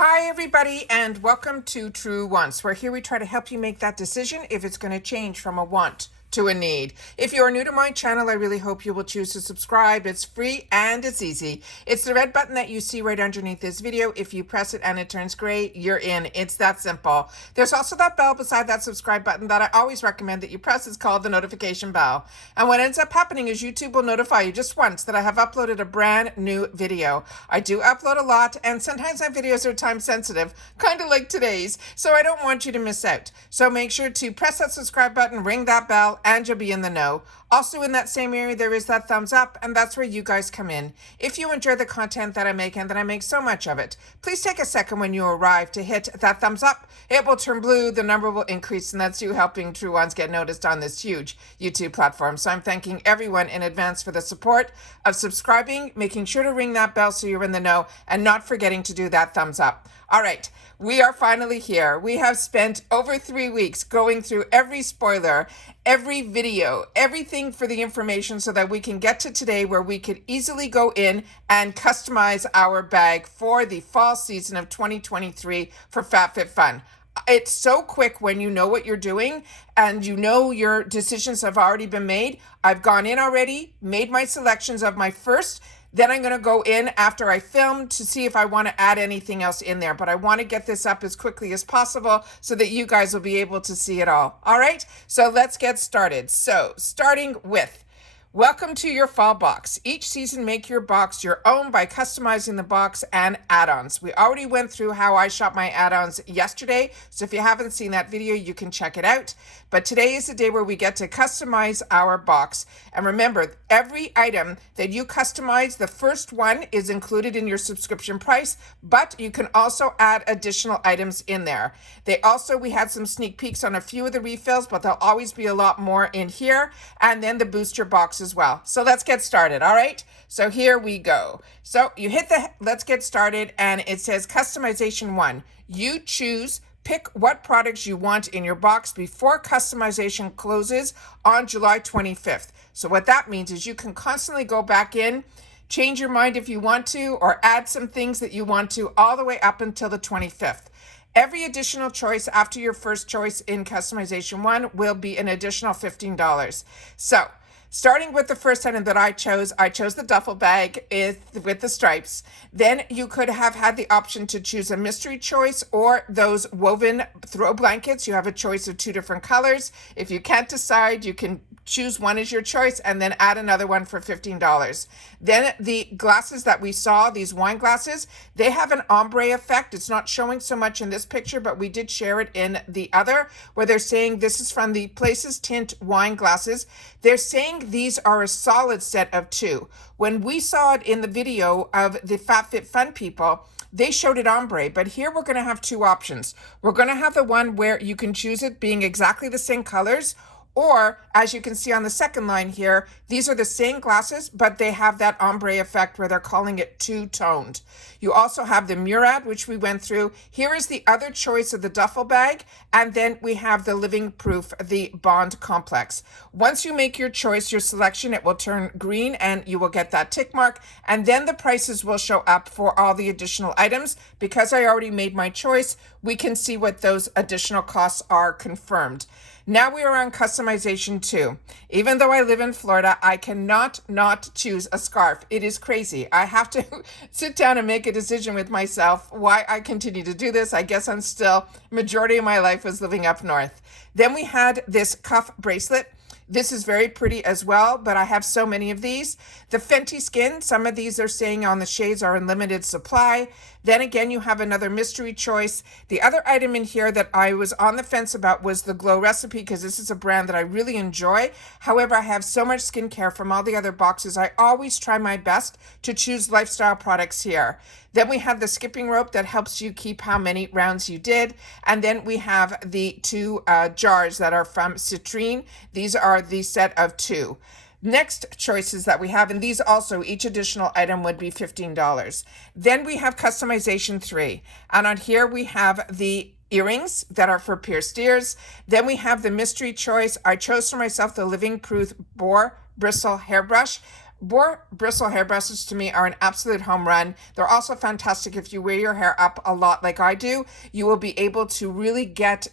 Hi everybody and welcome to True Wants, where here we try to help you make that decision if it's going to change from a want to a need. If you are new to my channel, I really hope you will choose to subscribe. It's free and it's easy. It's the red button that you see right underneath this video. If you press it and it turns gray, you're in. It's that simple. There's also that bell beside that subscribe button that I always recommend that you press. It's called the notification bell. And what ends up happening is YouTube will notify you just once that I have uploaded a brand new video. I do upload a lot, and sometimes my videos are time sensitive, kind of like today's, so I don't want you to miss out. So make sure to press that subscribe button, ring that bell, and you'll be in the know. Also in that same area, there is that thumbs up, and that's where you guys come in. If you enjoy the content that I make, and that I make so much of it, please take a second when you arrive to hit that thumbs up. It will turn blue, the number will increase, and that's you helping True Ones get noticed on this huge YouTube platform. So I'm thanking everyone in advance for the support of subscribing, making sure to ring that bell so you're in the know, and not forgetting to do that thumbs up. All right, we are finally here. We have spent over 3 weeks going through every spoiler, every video, everything for the information so that we can get to today where we could easily go in and customize our bag for the fall season of 2023 for FABFITFUN. It's so quick when you know what you're doing and you know your decisions have already been made. I've gone in already, made my selections of my first. Then I'm going to go in after I film to see if I want to add anything else in there. But I want to get this up as quickly as possible so that you guys will be able to see it all. All right, so let's get started. So starting with, welcome to your fall box. Each season, make your box your own by customizing the box and add-ons. We already went through how I shop my add-ons yesterday, so if you haven't seen that video, you can check it out. But today is the day where we get to customize our box. And remember, every item that you customize, the first one is included in your subscription price, but you can also add additional items in there. We had some sneak peeks on a few of the refills, but there'll always be a lot more in here. And then the booster box as well. So let's get started, all right? So here we go. So you hit the let's get started, and it says customization 1. You choose, pick what products you want in your box before customization closes on July 25th. So what that means is you can constantly go back in, change your mind if you want to, or add some things that you want to all the way up until the 25th. Every additional choice after your first choice in customization 1 will be an additional $15. So starting with the first item that I chose the duffel bag with the stripes. Then you could have had the option to choose a mystery choice or those woven throw blankets. You have a choice of 2 different colors. If you can't decide, you can choose one as your choice and then add another one for $15. Then the glasses that we saw, these wine glasses, they have an ombre effect. It's not showing so much in this picture, but we did share it in the other, where they're saying this is from the Places Tint wine glasses. They're saying these are a solid set of 2. When we saw it in the video of the FABFITFUN people, they showed it ombre, but here we're going to have 2 options. We're going to have the one where you can choose it being exactly the same colors, or, as you can see on the second line here, these are the same glasses, but they have that ombre effect where they're calling it two-toned. You also have the Murad, which we went through. Here is the other choice of the duffel bag, and then we have the Living Proof, the Bond Complex. Once you make your choice, your selection, it will turn green and you will get that tick mark, and then the prices will show up for all the additional items. Because I already made my choice, we can see what those additional costs are confirmed. Now we are on customization 2. Even though I live in Florida, I cannot not choose a scarf. It is crazy. I have to sit down and make a decision with myself why I continue to do this. I guess I'm still, majority of my life was living up north. Then we had this cuff bracelet. This is very pretty as well, but I have so many of these. The Fenty Skin, some of these are saying on the shades are in limited supply. Then again, you have another mystery choice. The other item in here that I was on the fence about was the Glow Recipe, because this is a brand that I really enjoy. However, I have so much skincare from all the other boxes. I always try my best to choose lifestyle products here. Then we have the skipping rope that helps you keep how many rounds you did. And then we have the 2 jars that are from Citrine. These are the set of 2. Next choices that we have, and these also, each additional item would be $15. Then we have customization 3. And on here we have the earrings that are for pierced ears. Then we have the mystery choice. I chose for myself the Living Proof Boar Bristle Hairbrush. Boar bristle hairbrushes to me are an absolute home run. They're also fantastic if you wear your hair up a lot like I do. You will be able to really get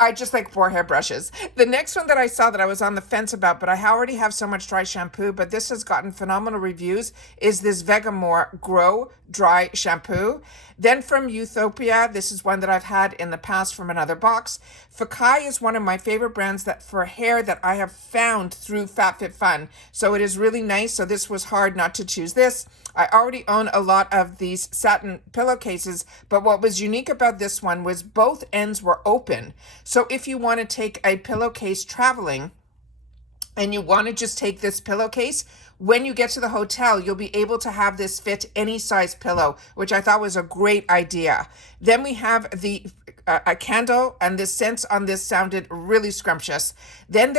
I just like boar hair brushes. The next one that I saw that I was on the fence about, but I already have so much dry shampoo, but this has gotten phenomenal reviews, is this Vegamore Grow Dry Shampoo. Then from Euthopia, this is one that I've had in the past from another box. Fakai is one of my favorite brands that for hair that I have found through FABFITFUN. So it is really nice. So this was hard not to choose this. I already own a lot of these satin pillowcases, but what was unique about this one was both ends were open. So if you want to take a pillowcase traveling and you want to just take this pillowcase, when you get to the hotel, you'll be able to have this fit any size pillow, which I thought was a great idea. Then we have the a candle, and the scents on this sounded really scrumptious. Then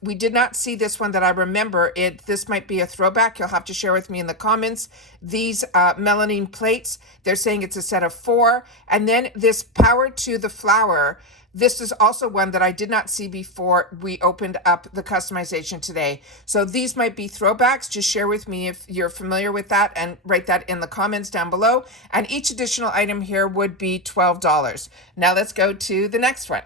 we did not see this one that I remember. This might be a throwback. You'll have to share with me in the comments. These melamine plates, they're saying it's a set of 4. And then this Power to the Flower. This is also one that I did not see before we opened up the customization today. So these might be throwbacks. Just share with me if you're familiar with that and write that in the comments down below. And each additional item here would be $12. Now let's go to the next one.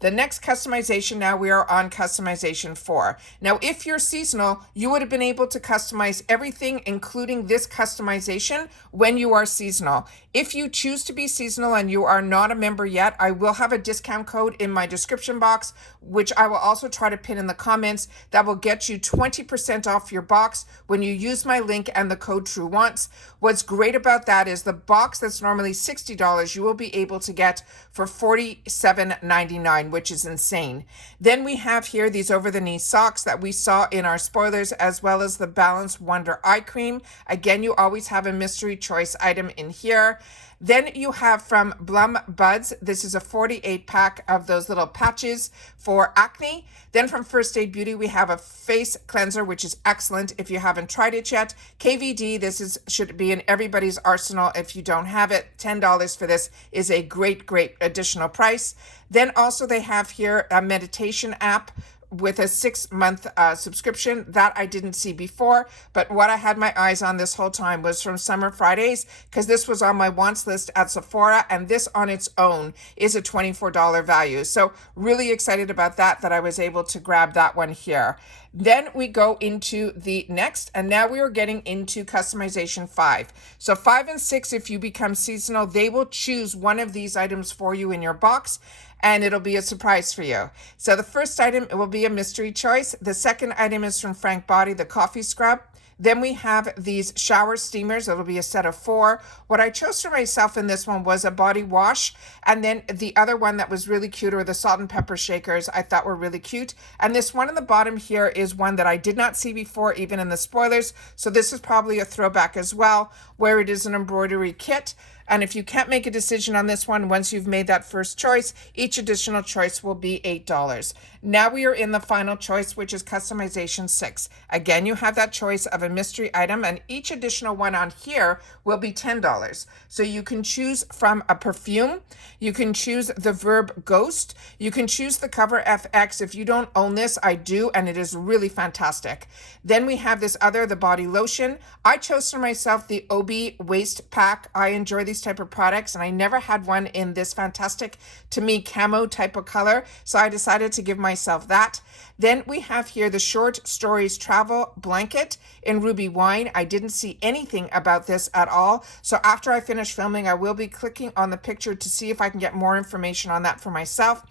The next customization, now we are on customization 4. Now, if you're seasonal, you would have been able to customize everything, including this customization, when you are seasonal. If you choose to be seasonal and you are not a member yet, I will have a discount code in my description box, which I will also try to pin in the comments, that will get you 20% off your box when you use my link and the code TRUEONCE. What's great about that is the box that's normally $60, you will be able to get for $47.99, which is insane. Then we have here these over-the-knee socks that we saw in our spoilers, as well as the Balance Wonder Eye Cream. Again, you always have a mystery choice item in here. Then you have from Blum Buds, this is a 48 pack of those little patches for acne. Then from First Aid Beauty, we have a face cleanser, which is excellent if you haven't tried it yet. KVD, should be in everybody's arsenal if you don't have it. $10 for this is a great additional price. Then also they have here a meditation app with a 6-month subscription that I didn't see before, but what I had my eyes on this whole time was from Summer Fridays, because this was on my wants list at Sephora, and this on its own is a $24 value. So really excited about that I was able to grab that one here. Then we go into the next, and now we are getting into customization 5. So 5 and 6, if you become seasonal, they will choose one of these items for you in your box, and it'll be a surprise for you. So the first item, it will be a mystery choice. The second item is from Frank Body, the coffee scrub. Then we have these shower steamers. It'll be a set of 4. What I chose for myself in this one was a body wash. And then the other one that was really cute, or the salt and pepper shakers, I thought were really cute. And this one on the bottom here is one that I did not see before, even in the spoilers. So this is probably a throwback as well, where it is an embroidery kit. And if you can't make a decision on this one, once you've made that first choice, each additional choice will be $8. Now we are in the final choice, which is customization 6. Again, you have that choice of a mystery item, and each additional one on here will be $10. So you can choose from a perfume, you can choose the Verb Ghost, you can choose the Cover FX. If you don't own this, I do, and it is really fantastic. Then we have this other, the body lotion. I chose for myself the Obi Waist Pack. I enjoy these type of products, and I never had one in this fantastic, to me, camo type of color, so I decided to give myself that. Then we have here the Short Stories Travel Blanket in Ruby Wine. I didn't see anything about this at all, so after I finish filming, I will be clicking on the picture to see if I can get more information on that for myself.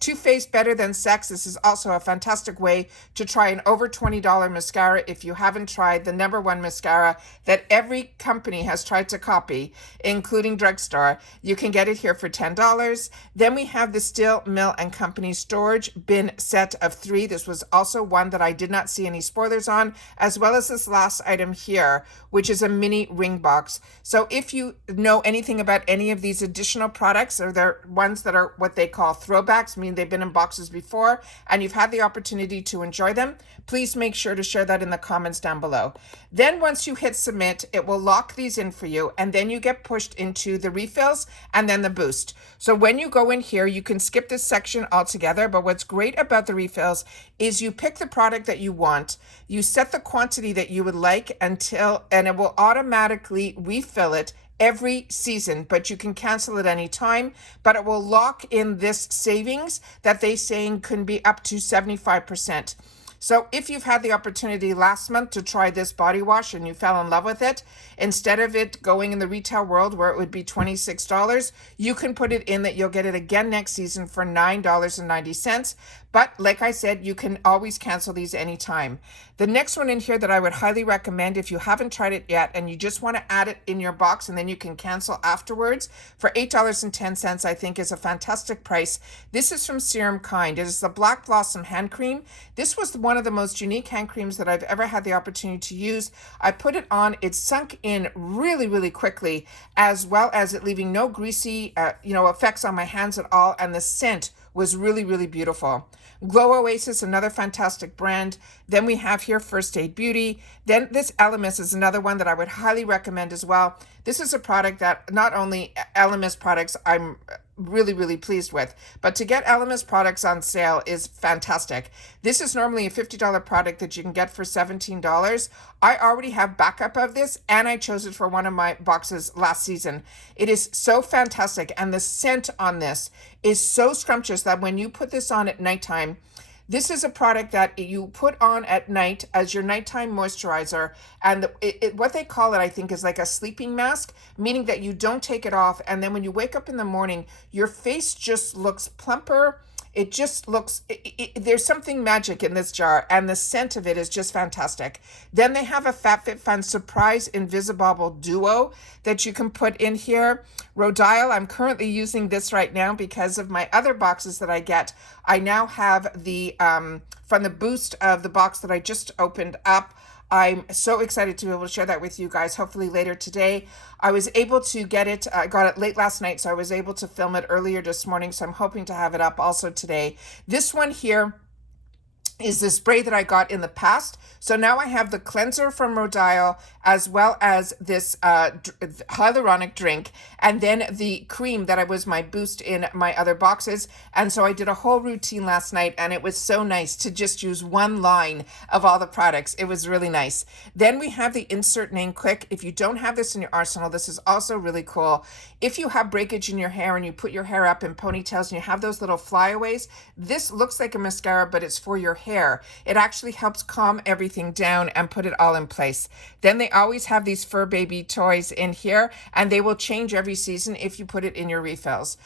Too Faced Better Than Sex. This is also a fantastic way to try an over $20 mascara if you haven't tried the #1 mascara that every company has tried to copy, including Drugstore. You can get it here for $10. Then we have the Still Mill and Company Storage Bin set of 3. This was also one that I did not see any spoilers on, as well as this last item here, which is a mini ring box. So if you know anything about any of these additional products, or they're ones that are what they call throwbacks, mean they've been in boxes before and you've had the opportunity to enjoy them, please make sure to share that in the comments down below. Then once you hit submit, it will lock these in for you, and then you get pushed into the refills and then the boost. So when you go in here, you can skip this section altogether, but what's great about the refills is you pick the product that you want, you set the quantity that you would like and it will automatically refill it every season, but you can cancel at any time, but it will lock in this savings that they saying can be up to 75%. So if you've had the opportunity last month to try this body wash and you fell in love with it, instead of it going in the retail world where it would be $26, you can put it in that you'll get it again next season for $9.90. But like I said, you can always cancel these anytime. The next one in here that I would highly recommend if you haven't tried it yet and you just want to add it in your box and then you can cancel afterwards for $8.10, I think is a fantastic price. This is from Serum Kind. It is the Black Blossom Hand Cream. This was one of the most unique hand creams that I've ever had the opportunity to use. I put it on, it sunk in really, really quickly, as well as it leaving no greasy, effects on my hands at all, and the scent was really, really beautiful. Glow Oasis, another fantastic brand. Then we have here First Aid Beauty. Then this Elemis is another one that I would highly recommend as well. This is a product that not only Elemis products I'm really, really pleased with, but to get Elemis products on sale is fantastic. This is normally a $50 product that you can get for $17. I already have backup of this and I chose it for one of my boxes last season. It is so fantastic, and the scent on this is so scrumptious that when you put this on at nighttime, this is a product that you put on at night as your nighttime moisturizer, and what they call it, I think, is like a sleeping mask, meaning that you don't take it off, and then when you wake up in the morning, your face just looks plumper. It just looks, there's something magic in this jar, and the scent of it is just fantastic. Then they have a FABFITFUN Surprise Invisible Duo that you can put in here. Rodial, I'm currently using this right now because of my other boxes that I get. I now have the, from the boost of the box that I just opened up. I'm so excited to be able to share that with you guys, hopefully later today. I was able to get it, I got it late last night, so I was able to film it earlier this morning, so I'm hoping to have it up also today. This one here is the spray that I got in the past. So now I have the cleanser from Rodial, as well as this hyaluronic drink, and then the cream that was my boost in my other boxes. And so I did a whole routine last night, and it was so nice to just use one line of all the products. It was really nice. Then we have the Insert Name Quick. If you don't have this in your arsenal, this is also really cool. If you have breakage in your hair and you put your hair up in ponytails and you have those little flyaways, this looks like a mascara, but it's for your hair. It actually helps calm everything down and put it all in place. Then they always have these fur baby toys in here, and they will change every season if you put it in your refills.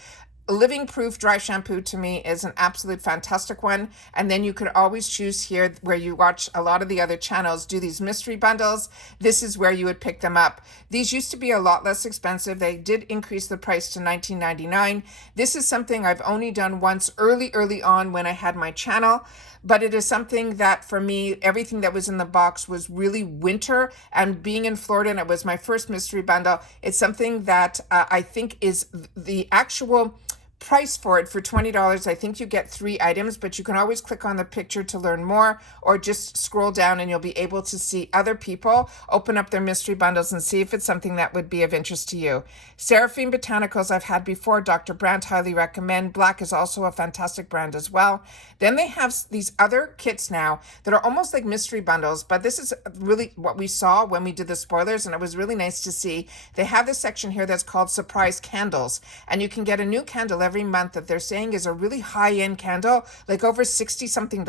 Living Proof Dry Shampoo to me is an absolute fantastic one. And then you can always choose here where you watch a lot of the other channels do these mystery bundles. This is where you would pick them up. These used to be a lot less expensive. They did increase the price to $19.99. This is something I've only done once early on when I had my channel. But it is something that for me, everything that was in the box was really winter, and being in Florida, and it was my first mystery bundle, it's something that I think is the actual price for it for $20. I think you get 3 items, but you can always click on the picture to learn more, or just scroll down and you'll be able to see other people open up their mystery bundles and see if it's something that would be of interest to you. Seraphine Botanicals I've had before. Dr. Brandt, highly recommend. Black is also a fantastic brand as well. Then they have these other kits now that are almost like mystery bundles, but this is really what we saw when we did the spoilers, and it was really nice to see. They have this section here that's called Surprise Candles, and you can get a new candle every month that they're saying is a really high-end candle, like over $60-something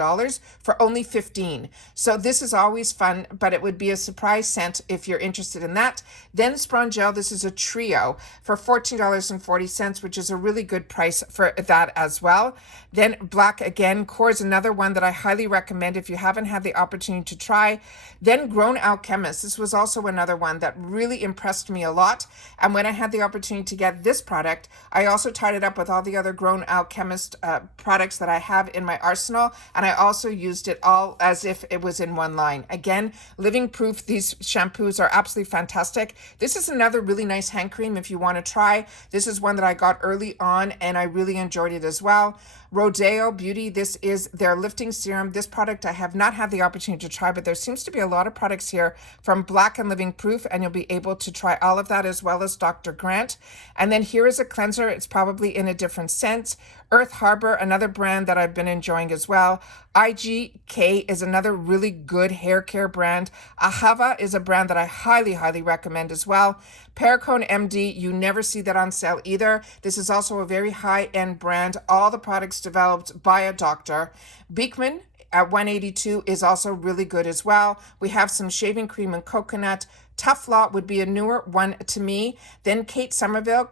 for only $15. So this is always fun, but it would be a surprise scent if you're interested in that. Then Sprongel, this is a trio for $14.40, which is a really good price for that as well. Then Black again, Core is another one that I highly recommend if you haven't had the opportunity to try. Then Grown Alchemist, this was also another one that really impressed me a lot. And when I had the opportunity to get this product, I also tied it up with all the other Grown Alchemist products that I have in my arsenal, and I also used it all as if it was in one line. Again, Living Proof, these shampoos are absolutely fantastic. This is another really nice hand cream if you want to try. This is one that I got early on and I really enjoyed it as well. Rodeo Beauty, this is their lifting serum. This product I have not had the opportunity to try, but there seems to be a lot of products here from Black and Living Proof, and you'll be able to try all of that, as well as Dr. Grant. And then here is a cleanser. It's probably in a different scent. Earth Harbor, another brand that I've been enjoying as well. IGK is another really good hair care brand. Ahava is a brand that I highly, highly recommend as well. Perricone MD, you never see that on sale either. This is also a very high-end brand. All the products developed by a doctor. Beekman at 182 is also really good as well. We have some shaving cream and coconut. Tough Lot would be a newer one to me. Then Kate Somerville,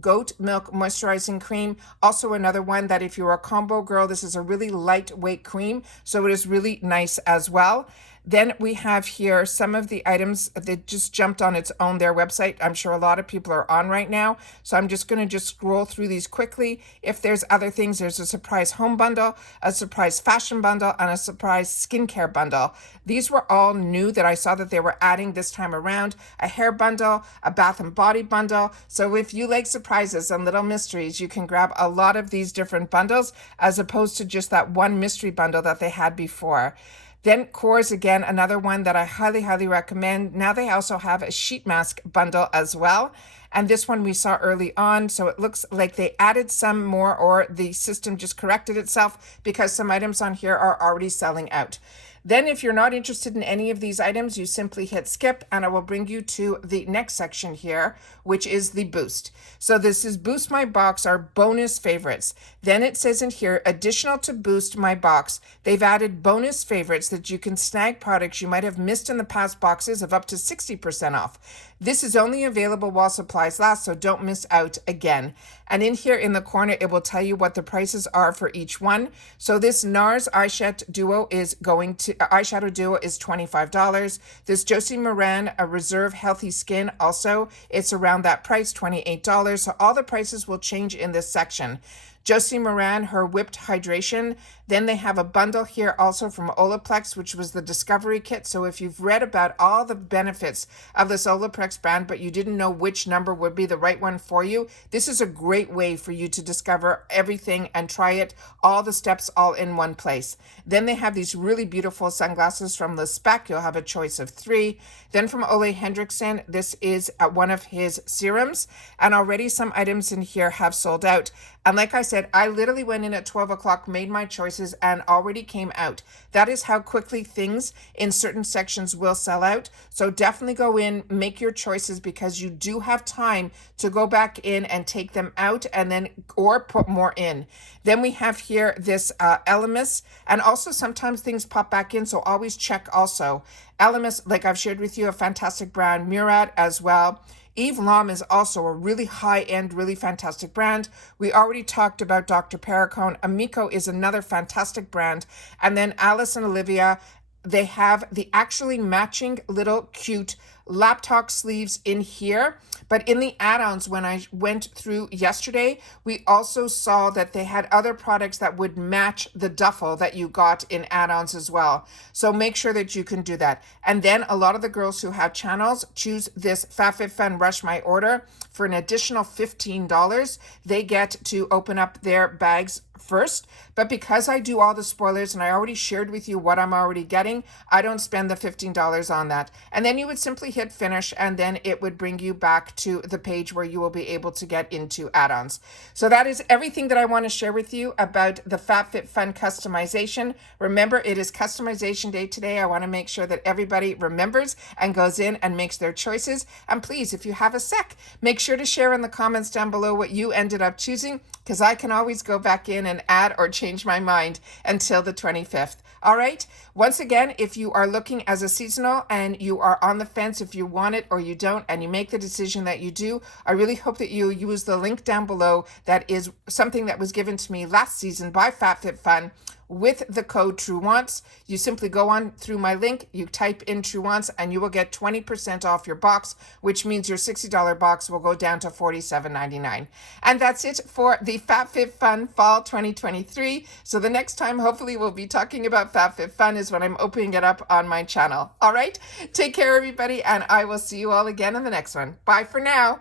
Goat Milk Moisturizing Cream. Also another one that if you're a combo girl, this is a really lightweight cream. So it is really nice as well. Then we have here some of the items that just jumped on its own, their website. I'm sure a lot of people are on right now. So I'm just going to scroll through these quickly. If there's other things, there's a surprise home bundle, a surprise fashion bundle, and a surprise skincare bundle. These were all new that I saw that they were adding this time around. A hair bundle, a bath and body bundle. So if you like surprises and little mysteries, you can grab a lot of these different bundles as opposed to just that one mystery bundle that they had before. Then Kors, again, another one that I highly, highly recommend. Now they also have a sheet mask bundle as well. And this one we saw early on, so it looks like they added some more, or the system just corrected itself because some items on here are already selling out. Then if you're not interested in any of these items, you simply hit skip and I will bring you to the next section here, which is the boost. So this is Boost My Box, our bonus favorites. Then it says in here, additional to Boost My Box, they've added bonus favorites that you can snag products you might have missed in the past boxes of up to 60% off. This is only available while supplies last, so don't miss out again. And in here in the corner, it will tell you what the prices are for each one. So this NARS eyeshadow duo is $25. This Josie Moran, a Reserve Healthy Skin, also, it's around that price, $28. So all the prices will change in this section. Josie Moran, her whipped hydration. Then they have a bundle here also from Olaplex, which was the Discovery Kit. So if you've read about all the benefits of this Olaplex brand, but you didn't know which number would be the right one for you, this is a great way for you to discover everything and try it, all the steps all in one place. Then they have these really beautiful sunglasses from Le Spec. You'll have a choice of 3. Then from Ole Hendrickson, this is one of his serums. And already some items in here have sold out. And like I said, I literally went in at 12 o'clock, made my choices, and already came out. That is how quickly things in certain sections will sell out. So definitely go in, make your choices, because you do have time to go back in and take them out and then, or put more in. Then we have here this Elemis, and also sometimes things pop back in, so always check also. Elemis, like I've shared with you, a fantastic brand. Murad as well. Eve Lom is also a really high-end, really fantastic brand. We already talked about Dr. Perricone. Amico is another fantastic brand. And then Alice and Olivia, they have the actually matching little cute laptop sleeves in here. But in the add-ons, when I went through yesterday, we also saw that they had other products that would match the duffel that you got in add-ons as well. So make sure that you can do that. And then a lot of the girls who have channels choose this FABFITFUN Rush My Order for an additional $15. They get to open up their bags first, but because I do all the spoilers and I already shared with you what I'm already getting, I don't spend the $15 on that. And then you would simply hit finish, and then it would bring you back to the page where you will be able to get into add-ons. So that is everything that I want to share with you about the FABFITFUN customization. Remember, it is customization day today. I want to make sure that everybody remembers and goes in and makes their choices. And please, if you have a sec, make sure to share in the comments down below what you ended up choosing, because I can always go back in and add or change my mind until the 25th. All right. Once again, if you are looking as a seasonal and you are on the fence if you want it or you don't, and you make the decision that you do, I really hope that you use the link down below. That is something that was given to me last season by FABFITFUN. With the code TrueWants, you simply go on through my link, you type in TrueWants, and you will get 20% off your box, which means your $60 box will go down to $47.99. And that's it for the FABFITFUN Fall 2023. So the next time, hopefully, we'll be talking about FABFITFUN is when I'm opening it up on my channel. All right, take care, everybody, and I will see you all again in the next one. Bye for now.